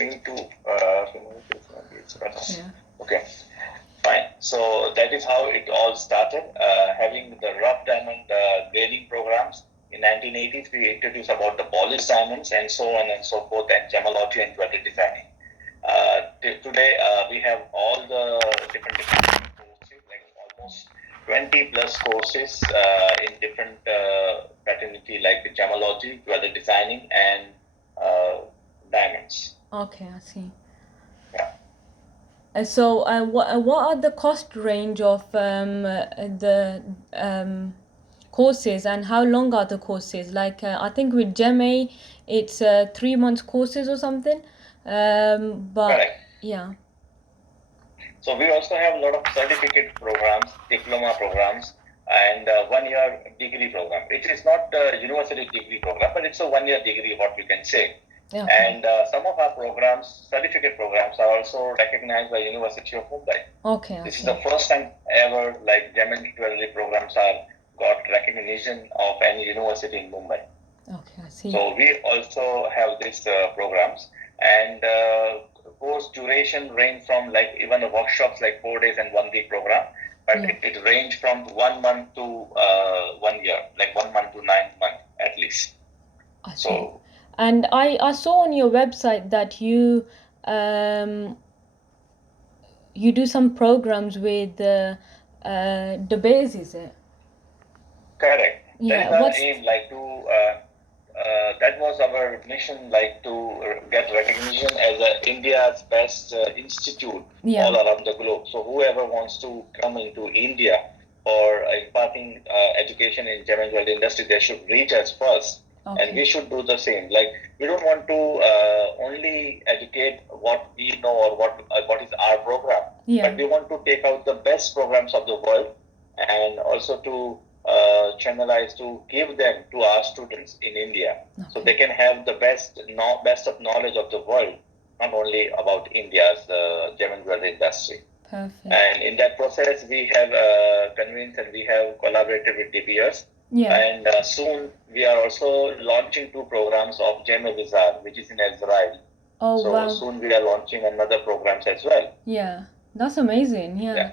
Me too. Yeah. Okay, fine. So that is how it all started. Having the rough diamond grading programs in 1980s, we introduced about the polished diamonds and so on and so forth, and gemology and jewelry designing. Today, we have all the different courses, like almost 20 plus courses in different fraternity, like gemology, jewelry designing, and diamonds. Okay, I see. Yeah. So, what are the cost range of the courses, and how long are the courses? Like, I think with GEMA, it's 3 months courses or something. But Correct. yeah. So we also have a lot of certificate programs, diploma programs, and 1 year degree program. It is not a university degree program, but it's a 1 year degree, what we can say. Okay. And some of our programs, certificate programs, are also recognized by University of Mumbai. Okay, I This is see. the first time ever like diamond jewelry programs are got recognition of any university in Mumbai. Okay, I see. So we also have these programs, and course duration range from like even the workshops like 4 days and 1 week program, but Yeah. it range from 1 month to 1 year, like 1 month to 9 months at least. I see. So And I saw on your website that um you do some programs with the base, is it? correct. That Yeah. is our What's aim, like to. That was our mission, like to get recognition as India's best institute Yeah. all around the globe. So whoever wants to come into India for imparting education in gem and jewelry industry, they should reach us first, and we Okay. should do the same. Like we don't want to only educate what we know or what is our program, Yeah. but we want to take out the best programs of the world and also to channelize to give them to our students in India, so Okay. they can have the best of knowledge of the world, not only about India's gem and jewelry industry. Perfect. And in that process, we have convinced and we have collaborated with DPS. Yeah. And soon we are also launching 2 programs of Gem Bazaar, which is in Israel. Oh, So wow. soon we are launching another programs as well. Yeah, that's amazing. Yeah. Yeah.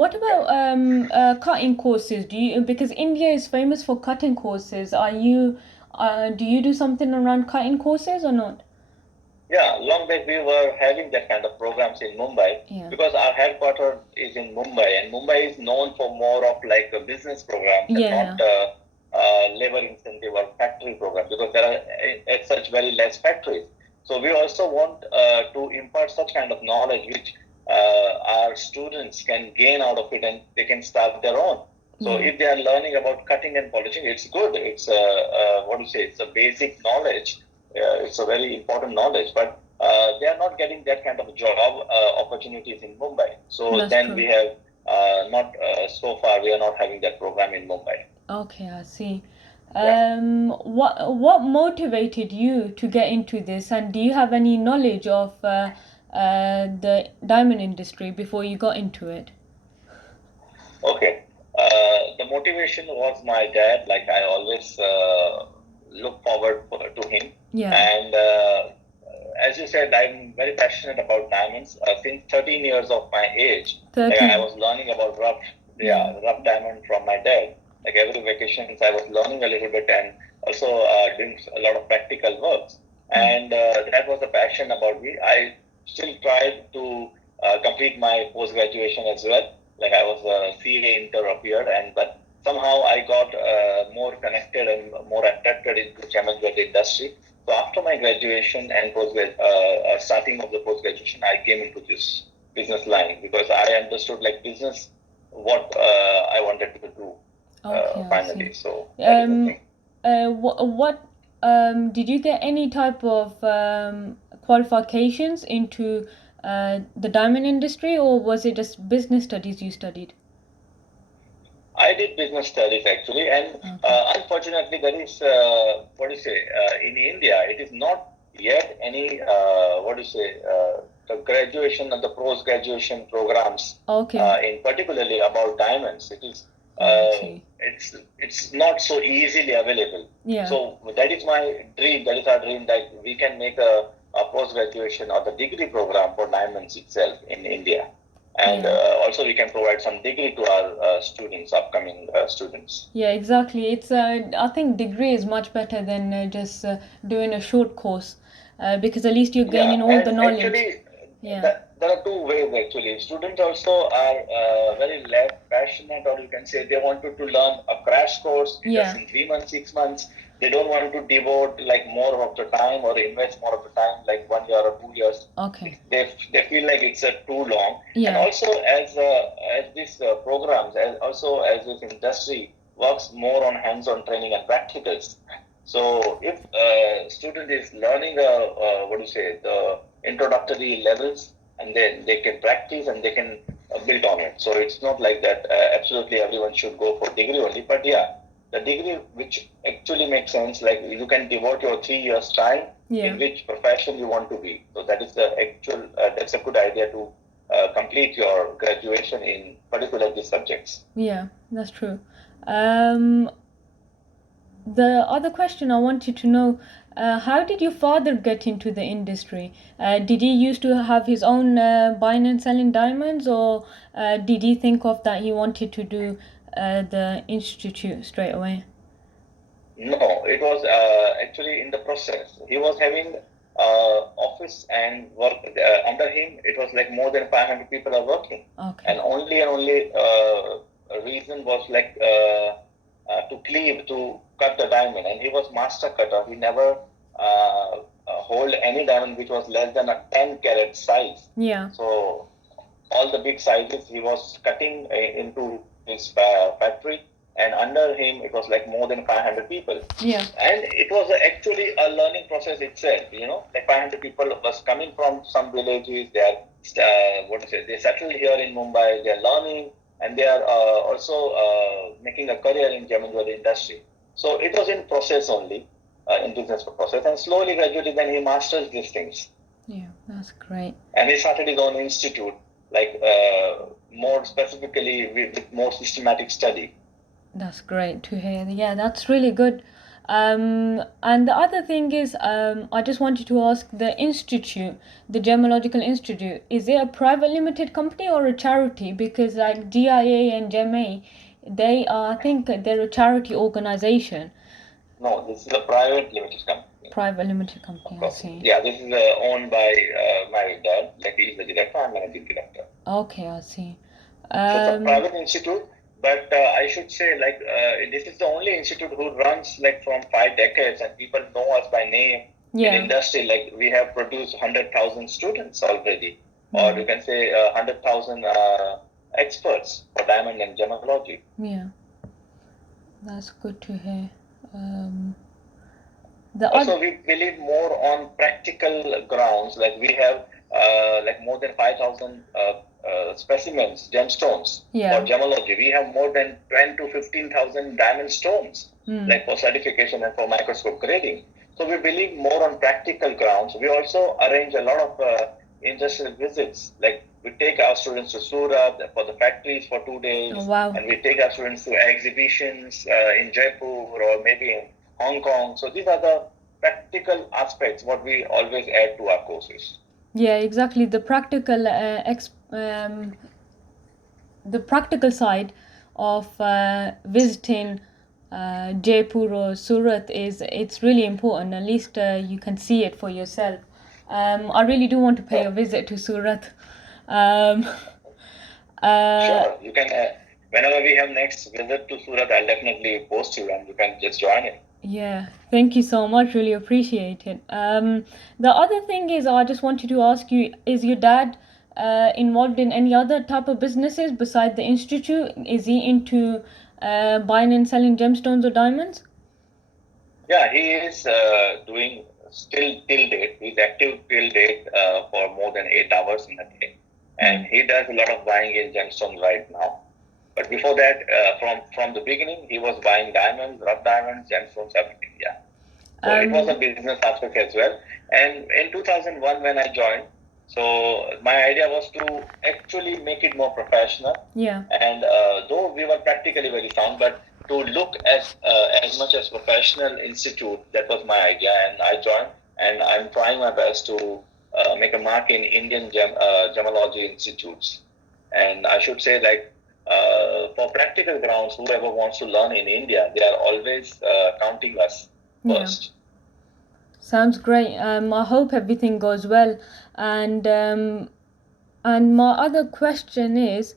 What about cutting courses? Do you, because India is famous for cutting courses, do you do something around cutting courses or not? Yeah, long back we were having that kind of programs in Mumbai, Yeah. because our headquarters is in Mumbai, and Mumbai is known for more of like a business programs and Yeah. not labor incentive or factory programs, because there are at such very less factories. So we also want to impart such kind of knowledge which our students can gain out of it, and they can start their own. So Yeah. if they are learning about cutting and polishing, it's good. It's what do you say? It's a basic knowledge. It's a very important knowledge, but they are not getting that kind of job opportunities in Mumbai. So That's then true. we have not so far we are not having that program in Mumbai. Okay, I see. Yeah. What motivated you to get into this, and do you have any knowledge of the diamond industry before you got into it? Okay. The motivation was my dad. Like I always look forward to him. Yeah. And as you said, I'm very passionate about diamonds. Since 13 years of my age, like I 13. was learning about Yeah. rough diamond from my dad. Like every vacations, I was learning a little bit and also doing a lot of practical works. And that was a passion about me. I still tried to complete my post graduation as well. Like I was a CA inter of year, and but somehow I got more connected and more attracted into gem and jewelry industry. So after my graduation and starting of the post graduation, I came into this business line because I understood like business what I wanted to do Okay, I finally. see. So that is the thing. What did you get any type of qualifications into the diamond industry, or was it just business studies you studied? I did business studies actually, and Okay. unfortunately, there is what do you say in India, it is not yet any what do you say the graduation and the post graduation programs Okay. in particularly about diamonds. It is I see. it's not so easily available. Yeah. So that is my dream. That is our dream that we can make a a post-graduation or the degree program for diamonds itself in India. And also we can provide some degree to our students, upcoming students. Yeah, exactly. It's I think degree is much better than just doing a short course, because at least you're gaining all the And knowledge. actually, Yeah. there are two ways actually. Students also are very less passionate, or you can say they wanted to learn a crash course just in 3 months, 6 months. They don't want to devote like more of the time or invest more of the time, like 1 year or 2 years. Okay. They feel like it's too long. Yeah. And also as these programs, as this industry works more on hands-on training and practicals. So if student is learning what do you say, the introductory levels, and then they can practice and they can build on it. So it's not like that absolutely everyone should go for degree only, but yeah, the degree which actually makes sense, like you can devote your 3 years time in which profession you want to be. So that is the actual, that's a good idea to complete your graduation in particular these subjects. Yeah, that's true. The other question I wanted to know, how did your father get into the industry? Did he used to have his own buying and selling diamonds, or did he think of that he wanted to do the institute straight away? No, it was actually in the process. He was having office and work under him. It was like more than 500 people are working. Okay. And only reason was like to cleave, to cut the diamond. And he was master cutter. He never hold any diamond which was less than a 10 carat size. Yeah. So all the big sizes he was cutting into his factory, and under him it was like more than 500 people. Yeah. And it was actually a learning process itself, like 500 people was coming from some villages. They are they settled here in Mumbai, they are learning, and they are also making a career in Gemmology industry. So it was in process only, in business process, and slowly gradually then he masters these things. Yeah, that's great. And he started his own institute, like more specifically with more systematic study. That's great to hear. Yeah, that's really good. And the other thing is, I just wanted to ask, the institute, the Gemmological Institute, is it a private limited company or a charity? Because like GIA and GEMA, they are, I think they're a charity organization. No, this is a private limited company. Private limited company, I see. Yeah, this is owned by my dad. Like he's the director, I'm managing director. Okay, I see. So it's a private institute, but I should say like this is the only institute who runs like from 5 decades, and people know us by name. In industry. Like we have produced 100,000 students already, or you can say 100,000 experts for diamond and gemmology. Yeah, that's good to hear. Also, we believe more on practical grounds. Like we have like more than 5,000 specimens, gemstones for gemmology. We have more than 10 to 15,000 diamond stones, like for certification and for microscope grading. So we believe more on practical grounds. We also arrange a lot of industrial visits. Like we take our students to Surat for the factories for 2 days. Oh, wow. And we take our students to exhibitions in Jaipur or maybe in Hong Kong. So these are the practical aspects what we always add to our courses. Yeah, exactly. The practical side of visiting Jaipur or Surat it's really important. At least you can see it for yourself. I really do want to pay a visit to Surat. Sure, you can. Whenever we have next visit to Surat, I'll definitely post you, and you can just join it. Yeah, thank you so much. Really appreciate it. The other thing is, I just wanted to ask you: is your dad involved in any other type of businesses besides the institute? Is he into buying and selling gemstones or diamonds? Yeah, he is doing still till date. He's active till date for more than 8 hours in a day, and he does a lot of buying in gemstones right now. But before that, from the beginning, he was buying diamonds, rough diamonds, gemstones, everything. Yeah. So it was a business aspect as well. And in 2001, when I joined, so my idea was to actually make it more professional. Yeah. And though we were practically very sound, but to look as much as professional institute, that was my idea. And I joined and I'm trying my best to make a mark in Indian Gemmology institutes. And I should say, like, for practical grounds, whoever wants to learn in India, they are always counting us first. Sounds great. I hope everything goes well. And my other question is,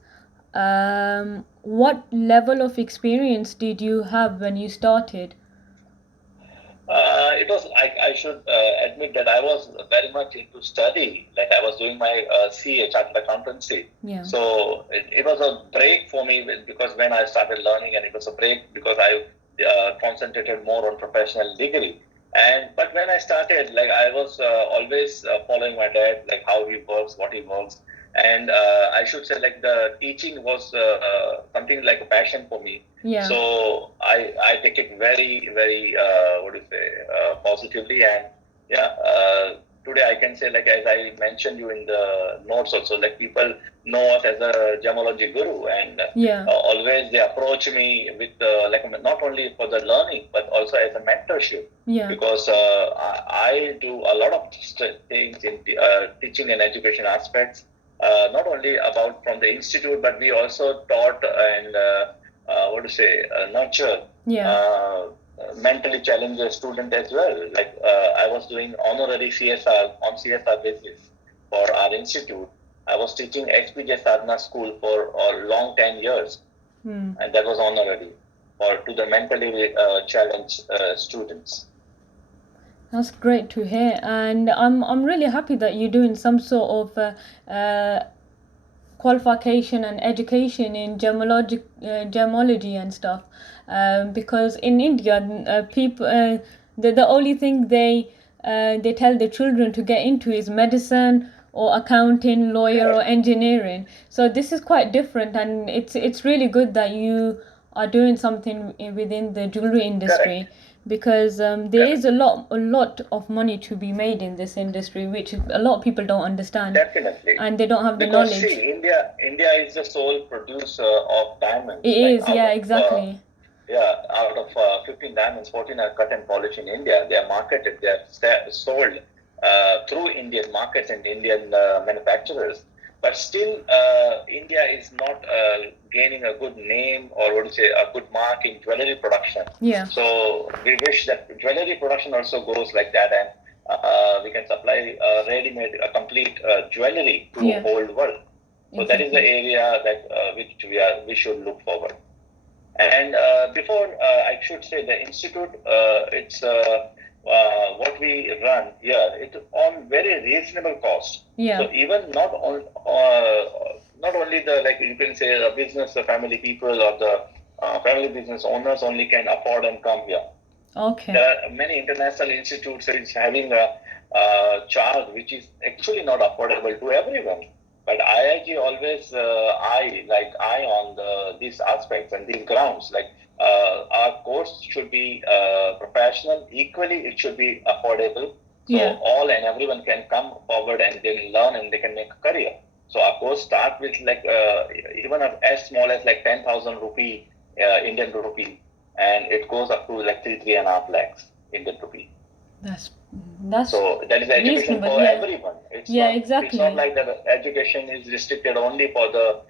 what level of experience did you have when you started? It was, I should admit that I was very much into study. Like, I was doing my CA, Chartered Accountancy. Yeah. So it was a break for me because when I started learning, and it was a break because I concentrated more on professional degree. But when I started, like, I was always following my dad, like how he works, what he works. And I should say, like, the teaching was something like a passion for me. Yeah. So I take it very, very, what do you say, positively. And today I can say, like, as I mentioned you in the notes also, like, people know us as a Gemmology guru, and always they approach me with like, not only for the learning but also as a mentorship. Yeah. Because I do a lot of things in teaching and education aspects, not only about from the institute, but we also taught and what to say, nurture mentally challenged student as well. Like, I was doing honorary CSR on CSR basis for our institute. I was teaching XPJ Sadhana School for a long 10 years, and that was honorary to the mentally challenged students. That's great to hear, and I'm really happy that you're doing some sort of qualification and education in gemmology and stuff, because in India, people the only thing they tell their children to get into is medicine or accounting, lawyer, or engineering. So this is quite different, and it's really good that you are doing something within the jewelry industry. Correct. Because there is a lot of money to be made in this industry, which a lot of people don't understand. Definitely. And they don't have the because knowledge. See, India is the sole producer of diamonds. It like is, yeah, exactly. Out of 15 diamonds, 14 are cut and polished in India. They are marketed, they are sold through Indian markets and Indian manufacturers. But still, India is not gaining a good name, or what to say, a good mark in jewelry production. Yeah. So we wish that jewelry production also goes like that, and we can supply ready-made, complete jewelry to the whole world. So that is the area that which we should look forward. And before I should say the institute, it's what we run here. It's on very reasonable cost. Yeah. So even not only the, like, you can say, the business, the family people, or the family business owners only can afford and come here. Okay. There are many international institutes which is having a charge which is actually not affordable to everyone. But IIG always eye on these aspects and these grounds. Like, our course should be professional. Equally, it should be affordable. So all and everyone can come forward and they can learn and they can make a career. So our course start with, like, even as small as like 10,000 rupee, Indian rupee, and it goes up to like 3.5 lakhs Indian rupee. That's so that is education for everyone. It's exactly. It's not like the education is restricted only for the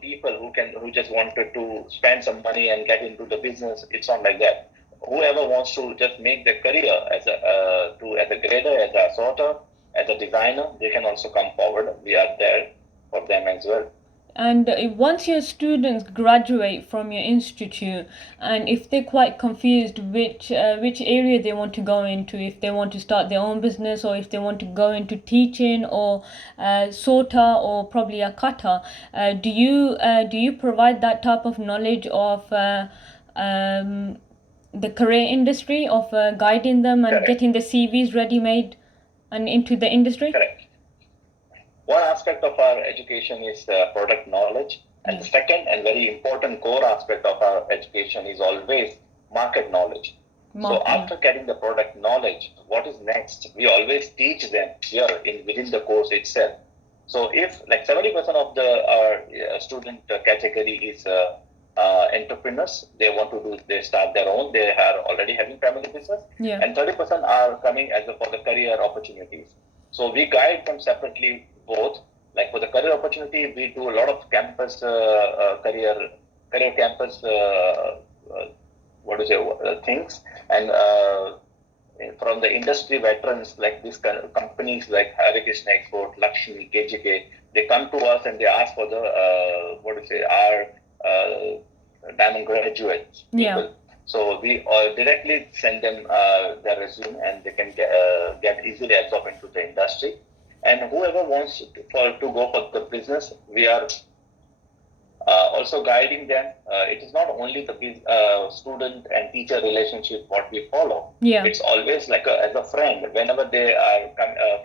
people who just wanted to spend some money and get into the business. It's not like that. Whoever wants to just make their career as a grader, as a sorter, as a designer, they can also come forward. We are there for them as well. And once your students graduate from your institute, and if they're quite confused which area they want to go into, if they want to start their own business, or if they want to go into teaching, or sorter, or probably a cutter, do you provide that type of knowledge of the career industry, of guiding them and getting the CVs ready made and into the industry? Correct. One aspect of our education is product knowledge, and the second and very important core aspect of our education is always market knowledge. So after getting the product knowledge, what is next? We always teach them here within the course itself. So if like 70% of the student category is entrepreneurs. They start their own. They are already having family business, Yeah. and 30% are coming for the career opportunities. So we guide them separately both. Like for the career opportunity, we do a lot of campus career campus things, and from the industry veterans like these kind of companies like Hare Krishna Export, Lakshmi, KGK, they come to us and they ask for the our diamond graduates people. Yeah. So we directly send them their resume, and they can get easily absorbed into the industry. And whoever wants to go for the business, we are also guiding them. It is not only the student and teacher relationship what we follow. Yeah. It's always like as a friend. Whenever they are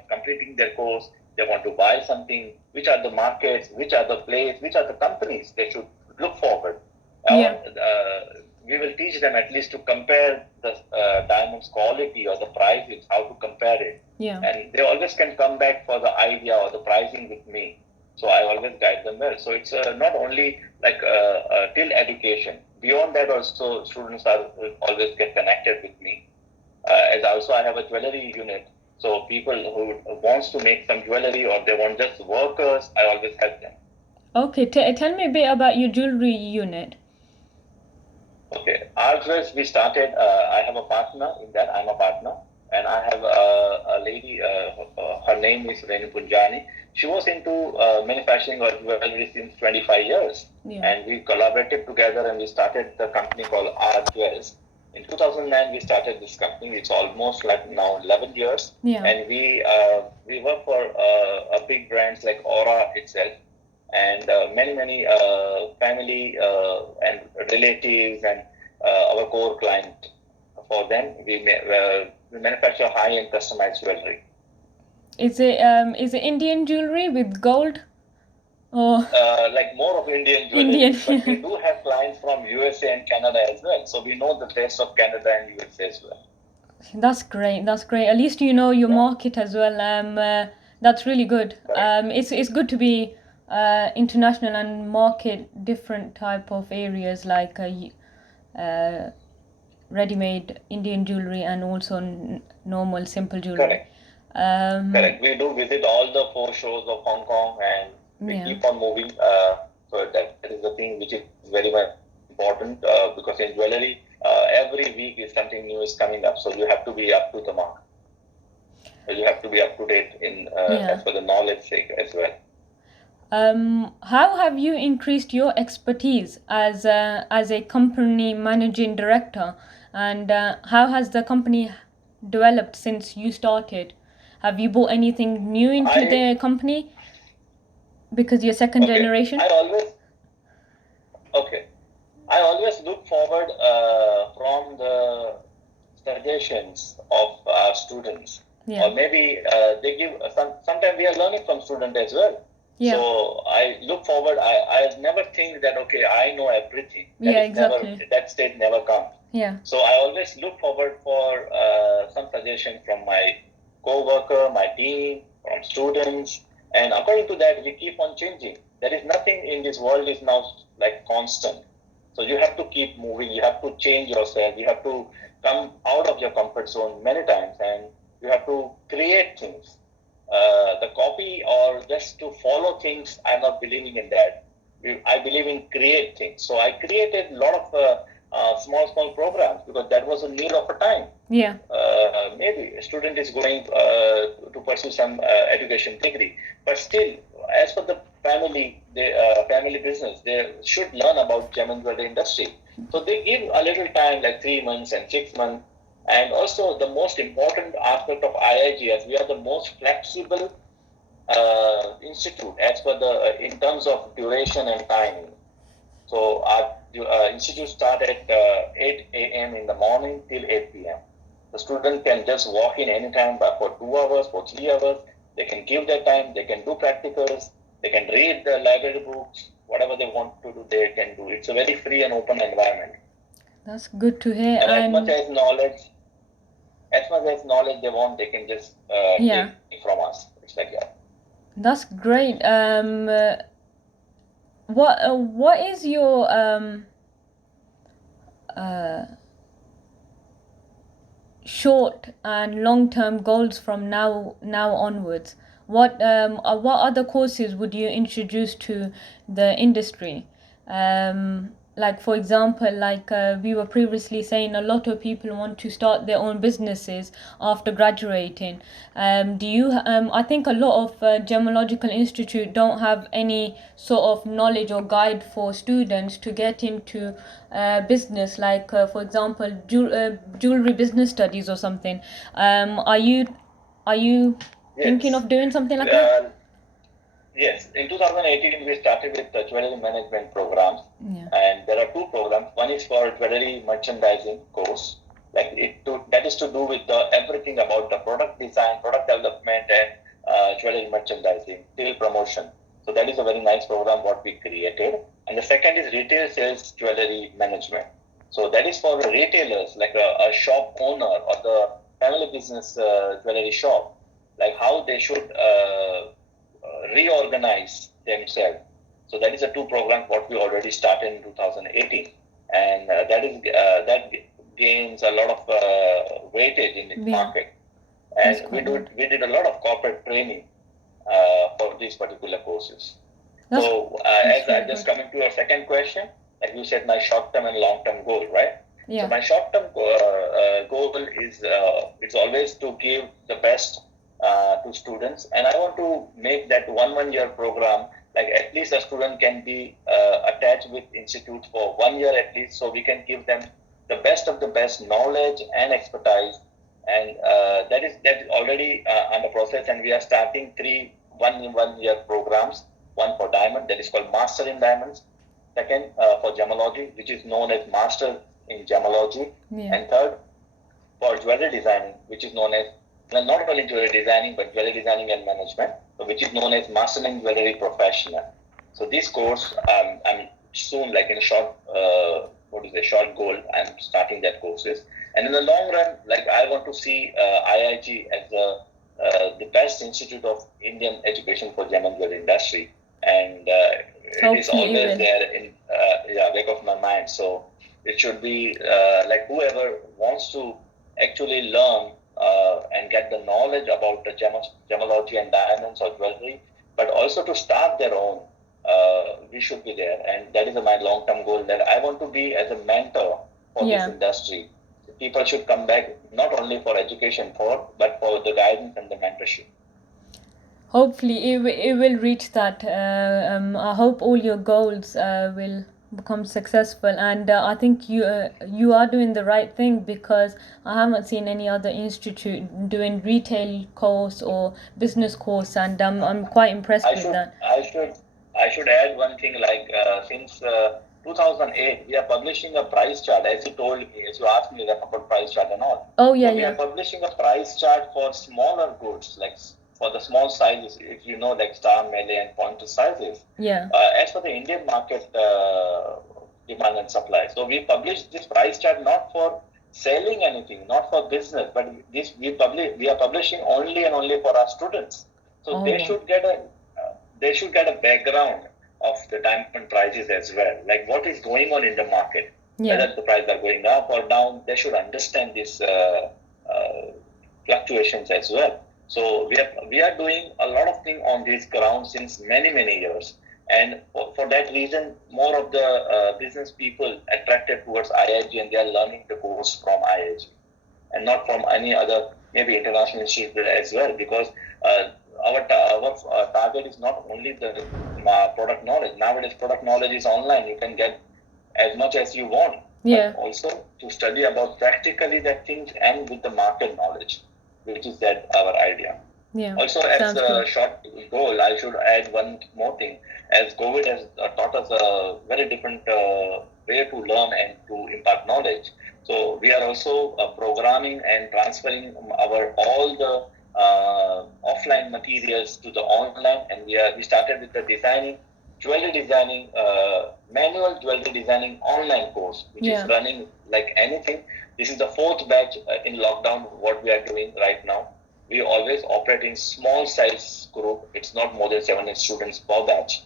completing their course, they want to buy something. Which are the markets? Which are the place? Which are the companies they should look forward? Yeah. We will teach them at least to compare the diamond's quality or the prices, how to compare it. Yeah. And they always can come back for the idea or the pricing with me. So I always guide them well. So it's not only like till education. Beyond that, also students are always get connected with me. As also I have a jewellery unit. So people who wants to make some jewellery or they want just workers, I always help them. Okay, tell me a bit about your jewelry unit. Okay, our dress we started. I have a partner in that. I'm a partner, and I have a lady. Her name is Renu Punjani. She was into manufacturing of jewelry since 25 years, and we collaborated together and we started the company called R Jewels. In 2009, we started this company. It's almost like now 11 years, and we work for a big brands like Aura itself, and many family and relatives and our core client. For them, we manufacture high-end customized jewelry. Is it Indian jewelry with gold? Or like more of Indian jewelry, but we do have clients from USA and Canada as well. So we know the taste of Canada and USA as well. That's great. That's great. At least you know your market as well. That's really good. It's good to be international and market different type of areas like ready-made Indian jewelry and also normal simple jewelry. Correct. Correct. We do visit all the 4 shows of Hong Kong, and we keep on moving. So that is the thing which is very much important because in jewellery, every week is something new is coming up. So you have to be up to the mark. So you have to be up to date in as for the knowledge sake as well. How have you increased your expertise as a company managing director, and how has the company developed since you started? Have you brought anything new into the company because you're second generation? I always look forward from the suggestions of our students, or maybe they give sometimes we are learning from students as well. So I look forward. I never think that I know everything. Exactly. That state never comes. So I always look forward for some suggestion from my co-worker, my team, from students, and according to that we keep on changing. There is nothing in this world is now like constant. So you have to keep moving. You have to change yourself. You have to come out of your comfort zone many times, and you have to create things. The copy or just to follow things, I'm not believing in that. I believe in create things. So I created a lot of small programs because that was a need of a time. Maybe a student is going to pursue some education degree, but still, as for the family business, they should learn about gem and jewelry industry. So they give a little time, like 3 months and 6 months. And also the most important aspect of IIG, as we are the most flexible institute as per the in terms of duration and timing. So our institute start at 8 a.m. in the morning till 8 p.m. The student can just walk in anytime, but for 2 hours, for 3 hours, they can give their time, they can do practicals, they can read the library books, whatever they want to do, they can do. It's a very free and open environment. That's good to hear. And as much as knowledge they want, they can just take from us. It's like that. That's great. What is your short and long term goals from now onwards? What other courses would you introduce to the industry? Like for example, like we were previously saying, a lot of people want to start their own businesses after graduating. Do you? I think a lot of Gemmological Institute don't have any sort of knowledge or guide for students to get into business, like for example, jewelry business studies or something. Are you thinking Yes. of doing something like that? Yes, in 2018 we started with the jewelry management programs, Yeah. and there are two programs. One is for jewelry merchandising course, that is to do with everything about the product design, product development, and jewelry merchandising till promotion. So that is a very nice program what we created. And the second is retail sales jewelry management. So that is for the retailers, like a shop owner or the family business jewelry shop, like how they should reorganize themselves. So that is a two program what we already started in 2018, and that gains a lot of weightage in the Yeah, market. that's And quite good. we did a lot of corporate training for these particular courses. That's So that's as I really just good. coming to your second question, like you said, my short term and long term goal, right? So Yeah. my short term goal is it's always to give the best to students, and I want to make that one year program. Like at least a student can be attached with institute for 1 year at least, so we can give them the best of the best knowledge and expertise. And that is already under process, and we are starting three 1 year programs. One for diamond, that is called Master in Diamonds. Second, for Gemmology, which is known as Master in Gemmology. Yeah. And third, for jewelry designing, which is known as, well, not only jewelry designing, but jewelry designing and management, which is known as Master in Jewelry Professional. So this course, I'm soon, like in a short goal, I'm starting that courses. And in the long run, like I want to see IIG as the best institute of Indian education for gem and jewelry industry. And it is Hopefully it always will. there in back of my mind. So it should be like whoever wants to actually learn and get the knowledge about the gemology and diamonds or jewelry, but also to start their own. We should be there, and that is my long-term goal. That I want to be as a mentor for this Yeah. industry. People should come back not only for education, but for the guidance and the mentorship. Hopefully it will reach that. I hope all your goals will become successful, and I think you are doing the right thing, because I haven't seen any other institute doing retail course or business course, and I'm quite impressed I with should that. I should I should add one thing, like since 2008 we are publishing a price chart, as you told me, as you asked me about price chart and all. Oh yeah, So we are yeah, publishing a price chart for smaller goods, like for the small sizes, if you know, like star, melee, and pointer sizes, yeah. as for the Indian market demand and supply. So we publish this price chart not for selling anything, not for business, but this we are publishing only and only for our students. So Oh wow. they should get a background of the diamond prices as well, like what is going on in the market, Yeah. whether the prices are going up or down. They should understand these fluctuations as well. So we are doing a lot of things on this ground since many years, and for that reason, more of the business people attracted towards IIG, and they are learning the course from IIG and not from any other maybe international institute as well, because our target is not only the product knowledge. Nowadays product knowledge is online, you can get as much as you want, Yeah. but also to study about practically that things and with the market knowledge, which is that our idea. Yeah. Also, as Sounds a good. short goal, I should add one more thing. As COVID has taught us a very different way to learn and to impart knowledge, so we are also programming and transferring our all the offline materials to the online, and we started with the jewelry designing, manual jewelry designing online course, which is Yeah. running like anything. This is the fourth batch in lockdown. What we are doing right now, we always operate in small size group. It's not more than 7 students per batch.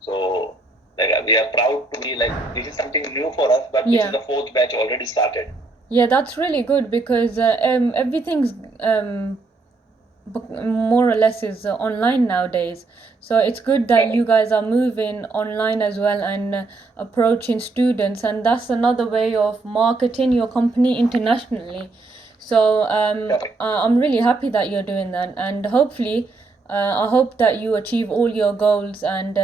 So Like we are proud to be like this is something new for us, but this is Yeah. the fourth batch already started. Yeah, that's really good because everything's more or less is online nowadays. So it's good that you guys are moving online as well and approaching students, and that's another way of marketing your company internationally. So I'm really happy that you're doing that, and hopefully, I hope that you achieve all your goals and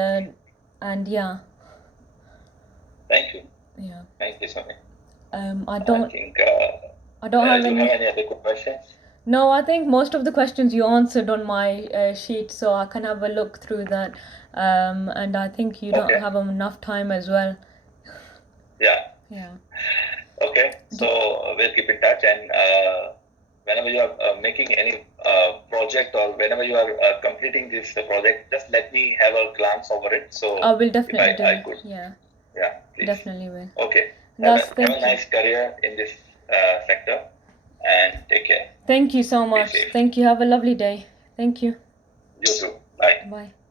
yeah. Thank you. Yeah. Thank you, Sonia. I I don't think I don't have do you any. have any other questions? No, I think most of the questions you answered on my sheet, so I can have a look through that. And I think you don't Okay. have enough time as well. Yeah. Yeah. Okay. So we'll keep in touch, and whenever you are making any project or whenever you are completing this project, just let me have a glance over it. So I will if definitely do I it. could, Yeah, yeah, please. definitely will. Okay. That's Have thank a you. nice career in this sector, and take care. Thank you so Be much. safe. Thank you. Have a lovely day. Thank you. You too. Bye. Bye.